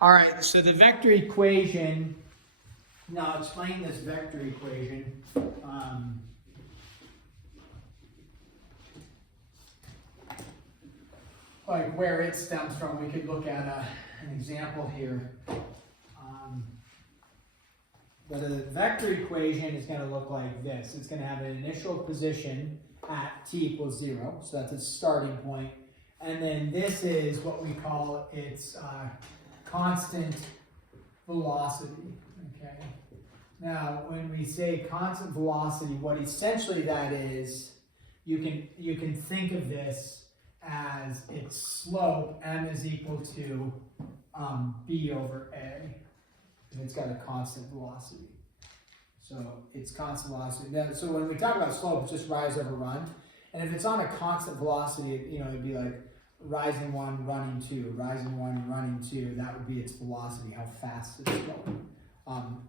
All right, so the vector equation, now I'll explain this vector equation. Like where it stems from, we could look at an example here. But a vector equation is going to look like this. It's going to have an initial position at t equals 0, so that's its starting point. And then this is what we call its constant velocity. Okay. Now, when we say constant velocity, what essentially that is, you can think of this as its slope, m is equal to b over a, and it's got a constant velocity. So it's constant velocity. Now, so when we talk about slope, it's just rise over run. And if it's on a constant velocity, it'd be like rising 1, running 2, rising 1, running 2. That would be its velocity, how fast it's going,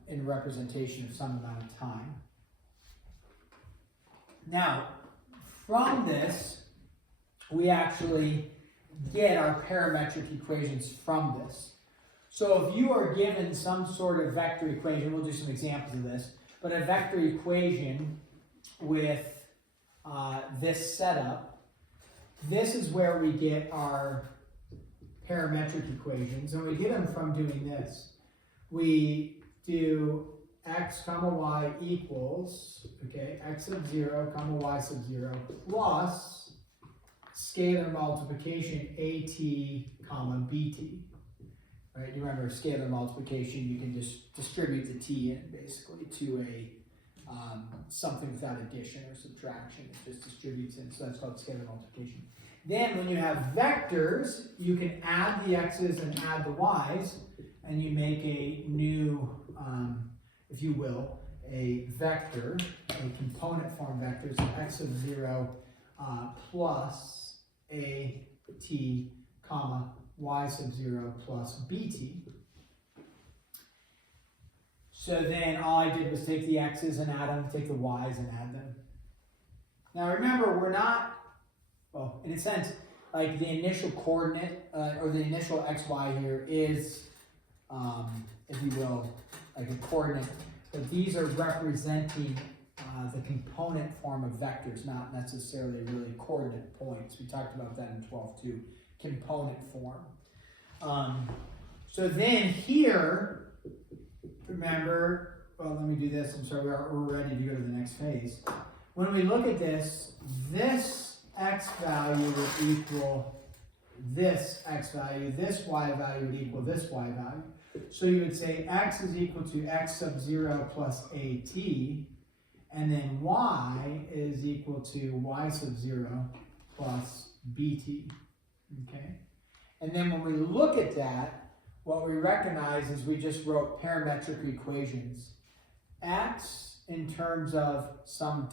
in representation of some amount of time. Now, from this, we actually get our parametric equations from this. So if you are given some sort of vector equation, we'll do some examples of this, but a vector equation with this setup, this is where we get our parametric equations, and we get them from doing this. We do x comma y equals, okay, x sub 0 comma y sub 0 plus scalar multiplication at comma bt. Right? You remember scalar multiplication, you can just distribute the t in basically to a something without addition or subtraction. It just distributes in, so that's called scalar multiplication. Then when you have vectors, you can add the x's and add the y's, and you make a new, if you will, a vector, a component form vector, so x sub 0 plus a t comma y sub 0 plus bt. So then all I did was take the x's and add them, take the y's and add them. Now remember, we're not, well, in a sense, like the initial coordinate, or the initial xy here is, if you will, like a coordinate, but these are representing the component form of vectors, not necessarily really coordinate points. We talked about that in 12.2, component form. So then here, remember, well, let me do this. I'm sorry, we're ready to go to the next phase. When we look at this, this x value would equal this x value, this y value would equal this y value. So you would say x is equal to x sub 0 plus at, and then y is equal to y sub 0 plus bt, okay? And then when we look at that, what we recognize is we just wrote parametric equations. X in terms of some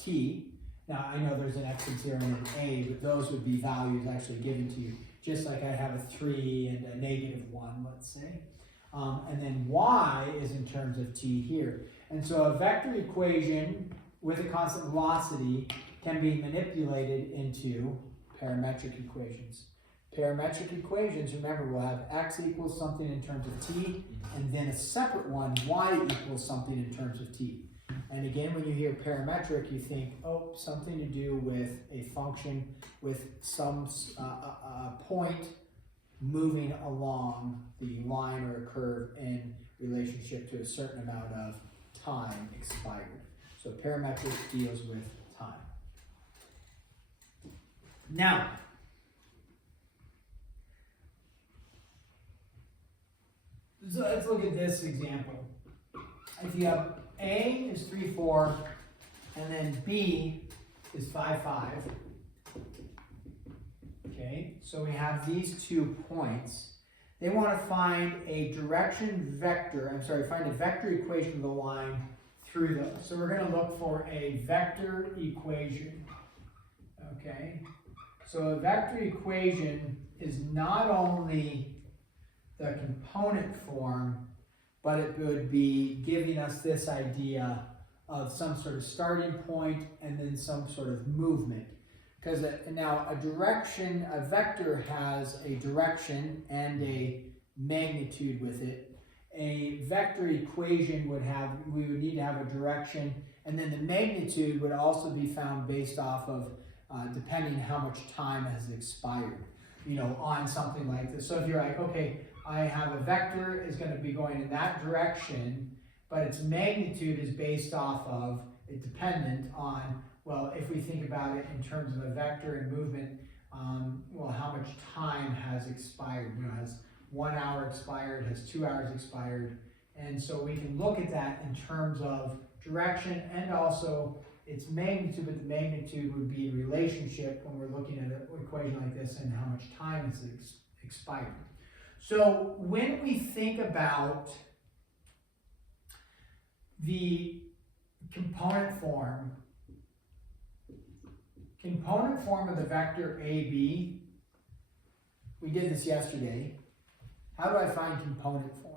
t, now I know there's an x sub 0 and an a, but those would be values actually given to you, just like I have a 3 and a -1, let's say. And then y is in terms of t here. And so a vector equation with a constant velocity can be manipulated into parametric equations. Parametric equations, remember, will have x equals something in terms of t, and then a separate one, y equals something in terms of t. And again, when you hear parametric, you think, oh, something to do with a function with some point moving along the line or a curve in relationship to a certain amount of time expired. So parametric deals with time. Now, so let's look at this example. If you have A is 3, 4, and then B is 5, 5. Okay, so we have these 2 points. They want to find a direction vector, find a vector equation of the line through those. So we're going to look for a vector equation. Okay, so a vector equation is not only the component form, but it would be giving us this idea of some sort of starting point and then some sort of movement. Because now a vector has a direction and a magnitude with it. A vector equation we would need to have a direction, and then the magnitude would also be found based off of depending how much time has expired, on something like this. So if you're like, okay, I have a vector is going to be going in that direction, but its magnitude is based off of, it's dependent on, well, if we think about it in terms of a vector and movement, how much time has expired? Has 1 hour expired, has 2 hours expired? And so we can look at that in terms of direction and also its magnitude, but the magnitude would be in relationship when we're looking at an equation like this and how much time has expired. So when we think about the component form of the vector AB, we did this yesterday. How do I find component form?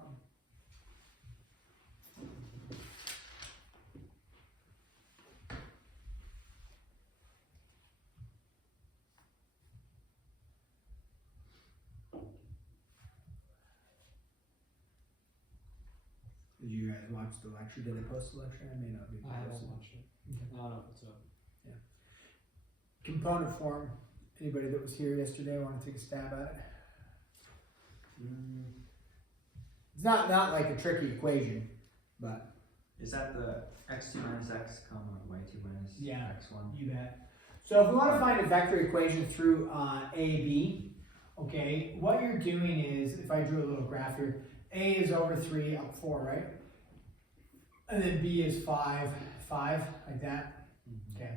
Did you guys watch the lecture? Did I post the lecture? I may not be. I haven't watched it. Okay. I don't know if it's up. Component form. Anybody that was here yesterday want to take a stab at it? It's not like a tricky equation, but is that the x2 minus x comma y2 minus x1? You bet. So if we want to find a vector equation through AB, okay, what you're doing is, if I drew a little graph here, A is over 3 up 4, right? And then B is 5, like that. Mm-hmm. Okay.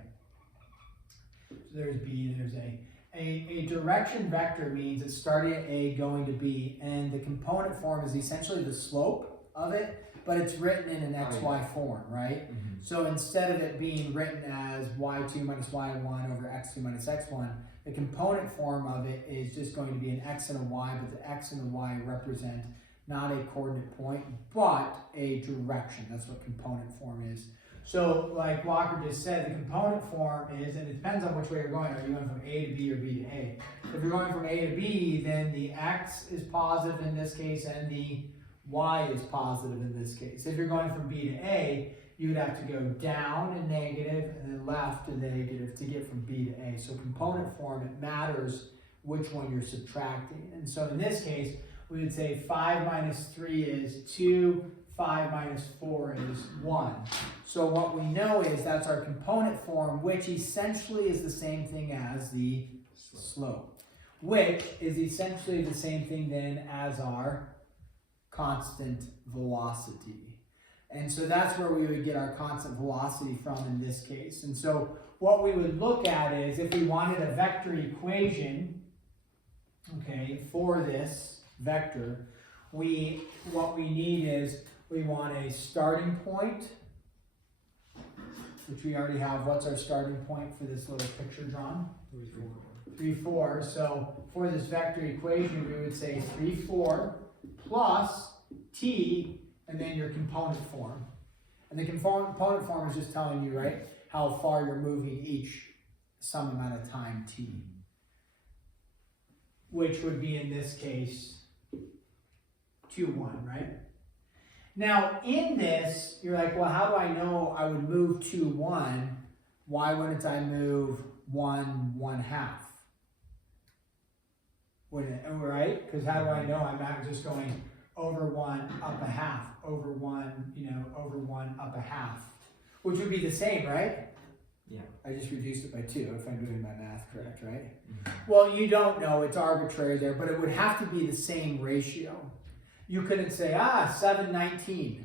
So there's B, there's A. A direction vector means it's starting at A, going to B, and the component form is essentially the slope of it, but it's written in an XY form, right? Mm-hmm. So instead of it being written as y2 minus y1 over x2 minus x1, the component form of it is just going to be an x and a y, but the x and the y represent not a coordinate point, but a direction. That's what component form is. So like Walker just said, the component form is, and it depends on which way you're going. Are you going from A to B or B to A? If you're going from A to B, then the x is positive in this case and the y is positive in this case. If you're going from B to A, you would have to go down a negative and then left a negative to get from B to A. So component form, it matters which one you're subtracting. And so in this case, we would say 5 minus 3 is 2, 5 minus 4 is 1. So what we know is that's our component form, which essentially is the same thing as the slope, which is essentially the same thing then as our constant velocity. And so that's where we would get our constant velocity from in this case. And so what we would look at is if we wanted a vector equation, okay, for this vector, what we need is we want a starting point, which we already have. What's our starting point for this little picture drawn? 3, 4. So for this vector equation, we would say 3, 4 plus t, and then your component form. And the component form is just telling you, right, how far you're moving each some amount of time t, which would be in this case 2, 1, right? Now in this, you're like, well, how do I know I would move 2, 1? Why wouldn't I move 1, 1/2? Wouldn't it, right? Because how do I know I'm not just going over 1 up a half, over 1, over 1 up a half, which would be the same, right? Yeah. I just reduced it by 2 if I'm doing my math correct, right? Mm-hmm. Well, you don't know, it's arbitrary there, but it would have to be the same ratio. You couldn't say, 7/19.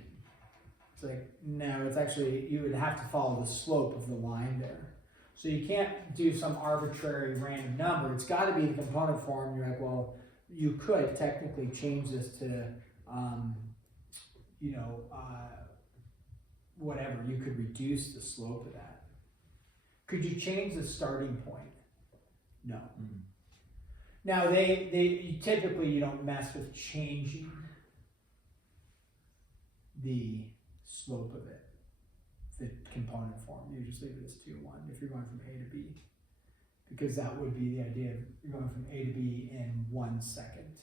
It's like, no, it's actually, you would have to follow the slope of the line there. So you can't do some arbitrary random number. It's got to be the component form. You're like, well, you could technically change this to, whatever. You could reduce the slope of that. Could you change the starting point? No. Mm-hmm. Now, typically you don't mess with changing the slope of it, the component form. You just leave it as 2, 1 if you're going from A to B, because that would be the idea. You're going from A to B in 1 second.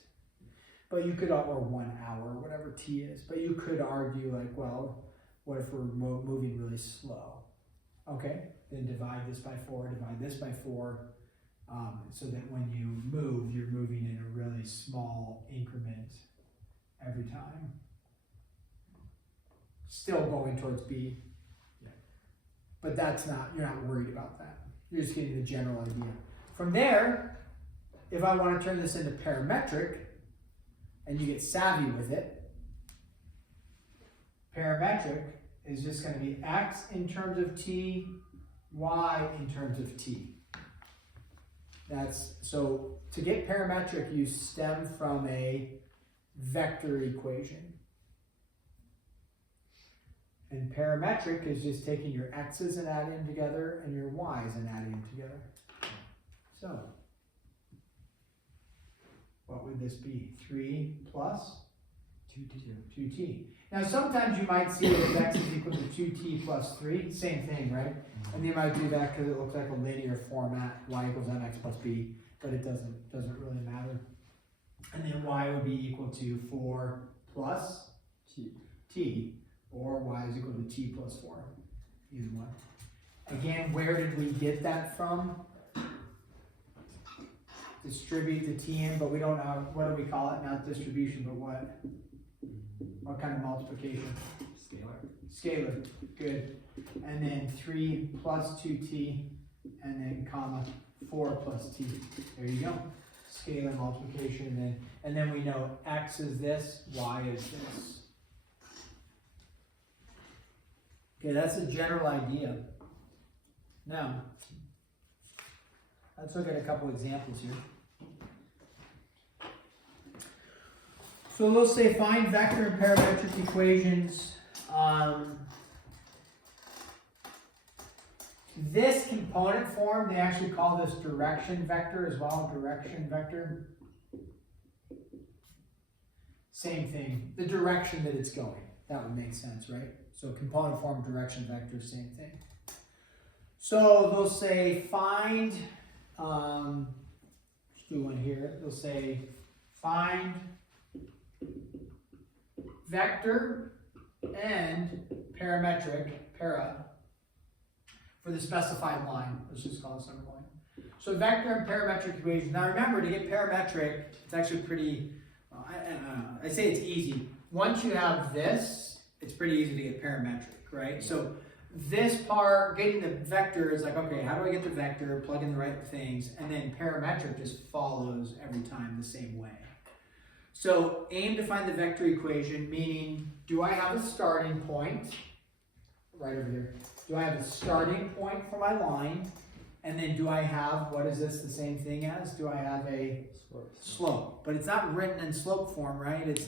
But you could, or 1 hour, whatever t is. But you could argue like, well, what if we're moving really slow? Okay, then divide this by 4, divide this by 4, so that when you move, you're moving in a really small increment every time. Still going towards B. Yeah. But that's not, you're not worried about that. You're just getting the general idea. From there, if I want to turn this into parametric, and you get savvy with it, parametric is just going to be x in terms of t, y in terms of t. That's, so to get parametric, you stem from a vector equation. And parametric is just taking your x's and adding them together and your y's and adding them together. So, what would this be? 3 plus 2t. Now sometimes you might see that x is equal to 2t plus 3, same thing, right? And you might do that because it looks like a linear format, y equals mx plus b, but it doesn't really matter. And then y would be equal to 4 plus t, or y is equal to t plus 4, either one. Again, where did we get that from? Distribute the t in, but we don't know, what do we call it? Not distribution, but what? What kind of multiplication? Scalar, good. And then 3 plus 2t, and then comma 4 plus t. There you go. Scalar multiplication, and then we know x is this, y is this. Okay, that's a general idea. Now, let's look at a couple examples here. So let's say find vector and parametric equations. This component form, they actually call this direction vector as well, direction vector. Same thing, the direction that it's going. That would make sense, right? So component form, direction vector, same thing. So they'll say find, let's do one here. They'll say find vector and parametric, para, for the specified line. Let's just call this number 1. So vector and parametric equation. Now remember, to get parametric, it's actually pretty, I say it's easy. Once you have this, it's pretty easy to get parametric, right? So this part, getting the vector is like, okay, how do I get the vector, plug in the right things, and then parametric just follows every time the same way. So aim to find the vector equation, meaning, do I have a starting point, right over here, do I have a starting point for my line, and then do I have, what is this the same thing as? Do I have a slope? But it's not written in slope form, right?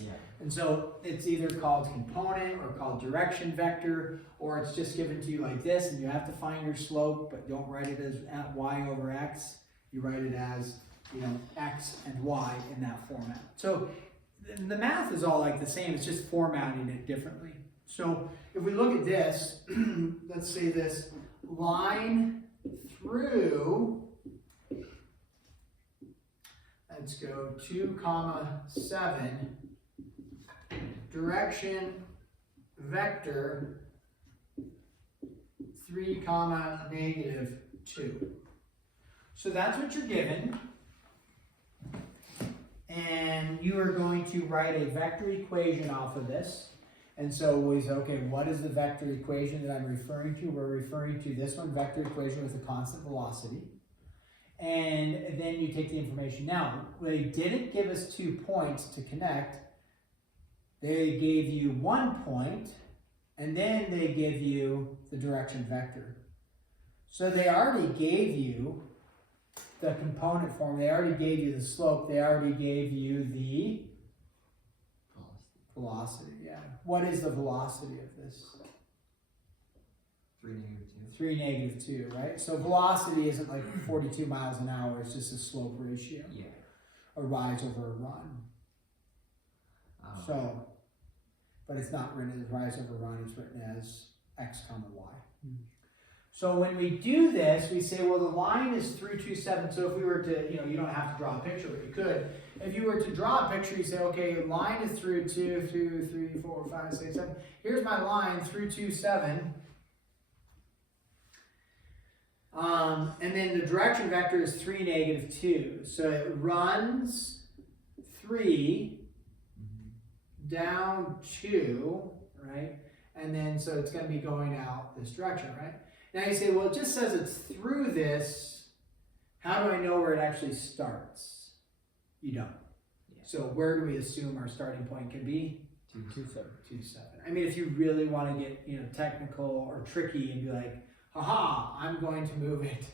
And so it's either called component or called direction vector, or it's just given to you like this, and you have to find your slope, but don't write it as y over x. You write it as, x and y in that format. So the math is all like the same, it's just formatting it differently. So if we look at this, let's say this line through, let's go 2, 7, direction vector 3, -2. So that's what you're given. And you are going to write a vector equation off of this. And so we say, okay, what is the vector equation that I'm referring to? We're referring to this one, vector equation with a constant velocity. And then you take the information. Now, they didn't give us 2 points to connect. They gave you 1 point, and then they give you the direction vector. So they already gave you the component form, they already gave you the slope, they already gave you the velocity, yeah. What is the velocity of this? 3 -2. 3 -2, right? So velocity isn't like 42 miles an hour, it's just a slope ratio. Yeah. A rise over a run. So, but it's not written as rise over run, it's written as x, y. So when we do this, we say, well, the line is through 2, 7. So if we were to, you don't have to draw a picture, but you could. If you were to draw a picture, you say, okay, line is through 2, 2, 3, 4, 5, 6, 7. Here's my line through 2, 7. And then the direction vector is 3, -2. So it runs 3 down 2, right? And then, so it's going to be going out this direction, right? Now you say, well, it just says it's through this. How do I know where it actually starts? You don't. Yeah. So where do we assume our starting point can be? 2, 7. 2, 7. I mean, if you really want to get, technical or tricky and be like, haha, I'm going to move it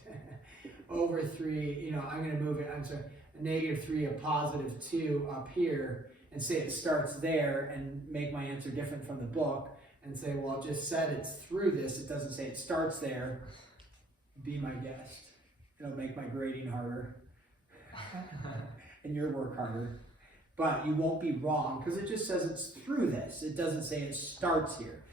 over 3, I'm going to move it, I'm sorry, a -3, a +2 up here, and say it starts there and make my answer different from the book. And say, well, it just said it's through this. It doesn't say it starts there. Be my guest. It'll make my grading harder and your work harder. But you won't be wrong because it just says it's through this. It doesn't say it starts here.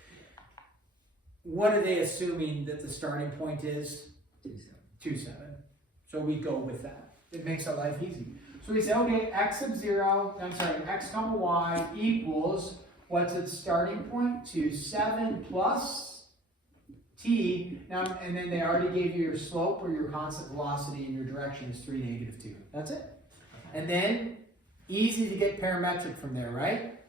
What are they assuming that the starting point is? 2, 7. 2, 7. So we go with that. It makes our life easy. So we say, okay, x comma y equals, what's its starting point? 2, 7 plus t. Now, and then they already gave you your slope or your constant velocity and your direction is 3, -2. That's it. And then, easy to get parametric from there, right?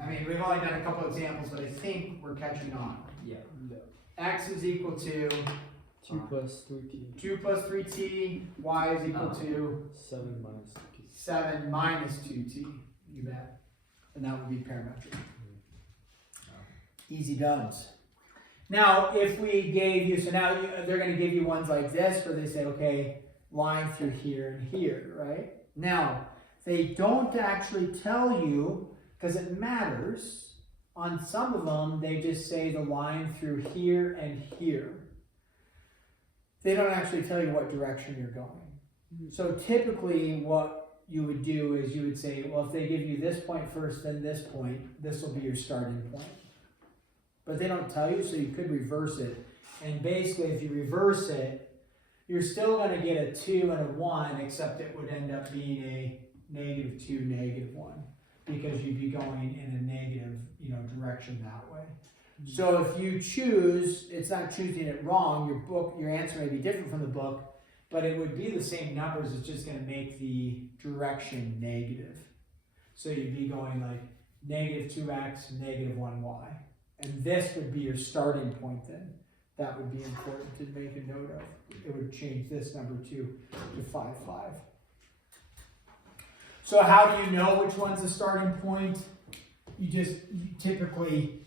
I mean, we've only done a couple examples, but I think we're catching on. Yeah. X is equal to 2 plus 3t. 2 plus 3t. Y is equal to 7 minus 2t. 7 minus 2t. You bet. And that would be parametric. Easy dubs. Now, if we gave you, so now they're going to give you ones like this where they say, okay, line through here and here, right? Now, they don't actually tell you, because it matters. On some of them, they just say the line through here and here. They don't actually tell you what direction you're going. So typically what you would do is you would say, well, if they give you this point first, then this point, this will be your starting point. But they don't tell you, so you could reverse it. And basically, if you reverse it, you're still going to get a 2 and a 1, except it would end up being a -2, -1, because you'd be going in a negative, direction that way. So if you choose, it's not choosing it wrong. Your answer may be different from the book, but it would be the same numbers. It's just going to make the direction negative. So you'd be going like -2x, -1y. And this would be your starting point then. That would be important to make a note of. It would change this number to 5, 5. So how do you know which one's the starting point? You typically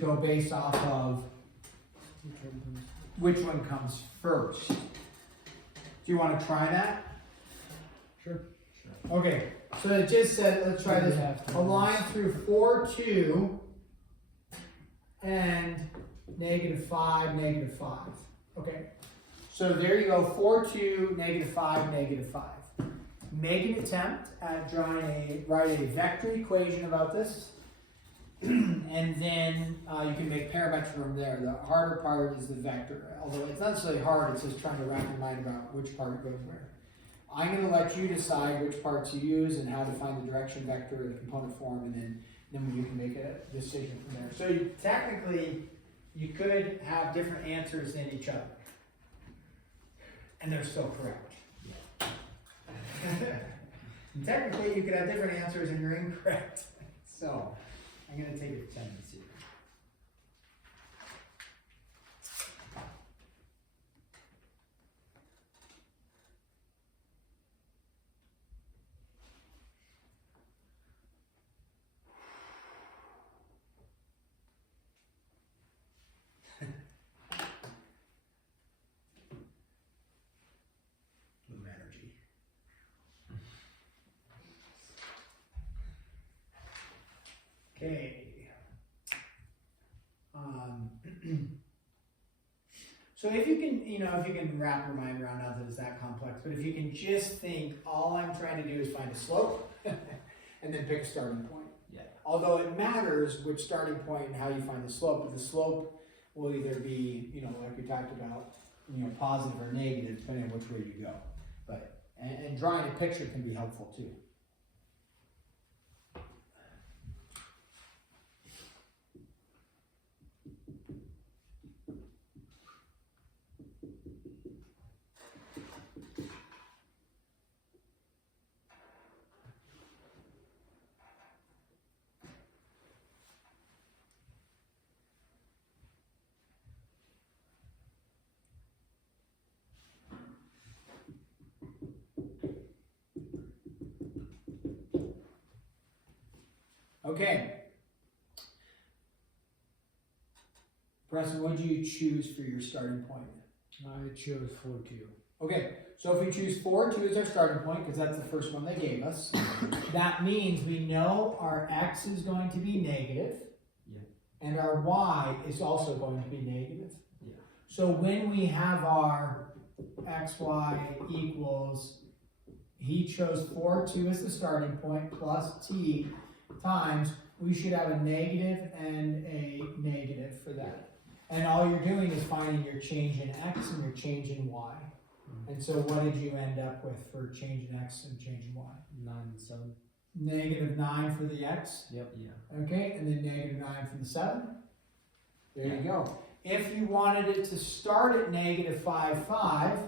go based off of which one comes first. Do you want to try that? Sure. Okay, so it just said, let's try this. A line through 4, 2, and -5, -5. Okay, so there you go, 4, 2, -5, -5. Make an attempt at write a vector equation about this. And then you can make parametric from there. The harder part is the vector. Although it's not necessarily hard, it's just trying to wrap your mind about which part goes where. I'm going to let you decide which parts you use and how to find the direction vector in component form, and then you can make a decision from there. So technically, you could have different answers than each other. And they're still correct. And technically, you could have different answers and you're incorrect. So, I'm going to take a tendency. Blue energy. Okay. So if you can wrap your mind around how that is that complex, but if you can just think, all I'm trying to do is find a slope and then pick a starting point. Yeah. Although it matters which starting point and how you find the slope, but the slope will either be, you know, like we talked about, you know, positive or negative, depending on which way you go. But, and drawing a picture can be helpful too. Okay. Preston, what did you choose for your starting point? I chose 4, 2. Okay, so if we choose 4, 2 as our starting point, because that's the first one they gave us, that means we know our x is going to be negative, and our y is also going to be negative. So when we have our xy equals, he chose 4, 2 as the starting point, plus t times, we should have a negative and a negative for that. And all you're doing is finding your change in x and your change in y. And so what did you end up with for change in x and change in y? 9, 7. Negative 9 for the x. Yep. Yeah. Okay, and then negative 9 for the 7. There you go. If you wanted it to start at negative 5, 5,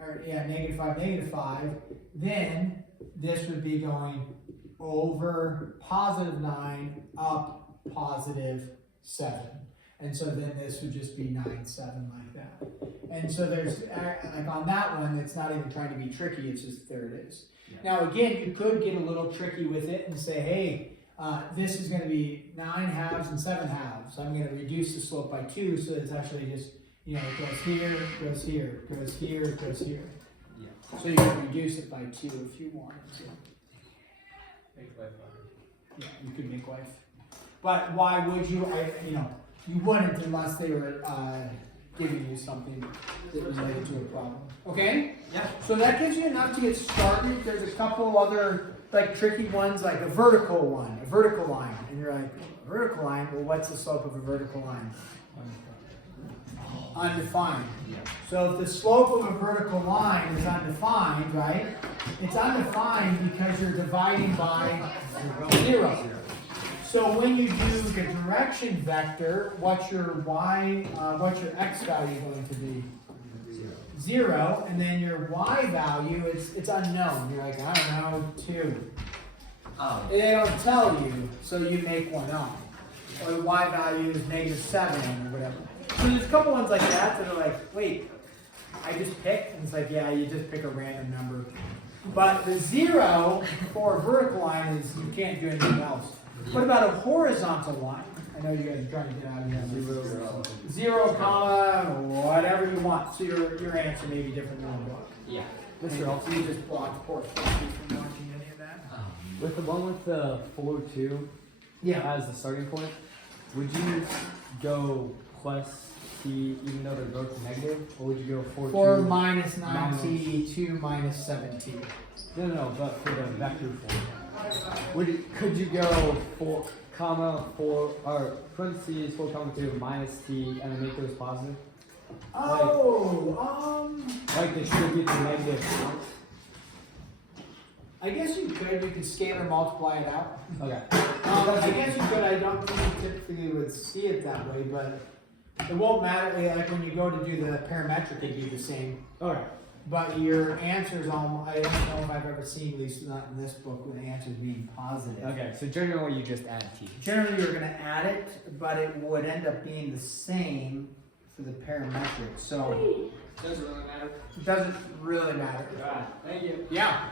or yeah, negative 5, then this would be going over positive 9 up positive 7. And so then this would just be 9, 7 like that. And so there's, like on that one, it's not even trying to be tricky, it's just there it is. Yeah. Now again, you could get a little tricky with it and say, hey, this is going to be 9 halves and 7 halves. I'm going to reduce the slope by 2, so it's actually just, you know, it goes here, goes here, goes here, goes here. Yeah. So you can reduce it by 2 if you wanted to. Make life harder. Yeah, you could make life. But why would you? You know, you wouldn't unless they were giving you something that related to a problem. Okay? Yeah. So that gives you enough to get started. There's a couple other like tricky ones, like a vertical one, a vertical line. And you're like, a vertical line? Well, what's the slope of a vertical line? Undefined. Yeah. So if the slope of a vertical line is undefined, right? It's undefined because you're dividing by 0. So when you do the direction vector, what's your what's your x value going to be? 0, and then your y value it's unknown. You're like, I don't know, 2. Oh. They don't tell you, so you make one up. Or the y value is negative 7 or whatever. So there's a couple ones like that that are like, wait, I just picked? And it's like, yeah, you just pick a random number. But the 0 for a vertical line is you can't do anything else. What about a horizontal line? I know you guys are trying to get out of here. 0, comma, whatever you want. So your answer may be different than the book. Yeah. Mr. Also, you just blocked poor Fluffy from watching any of that. With the one with the 4, 2 as the starting point, would you go plus t even though they're both negative, or would you go 4, 4 2 minus 9t, 2 minus 7t. No, but for the vector form, could you go 4, comma 4 or parentheses 4, comma 2 minus t and then make those positive? Like distribute the negative counts? I guess you could. You could scalar multiply it out. Okay. I guess you could. I don't think you typically would see it that way, but it won't matter. Like when you go to do the parametric, it'd be the same. Okay. But your answers, I don't know if I've ever seen, at least not in this book, with the answers being positive. Okay, so generally you just add t. Generally, you're going to add it, but it would end up being the same for the parametric. So Doesn't really matter. it doesn't really matter. Alright, thank you. Yeah.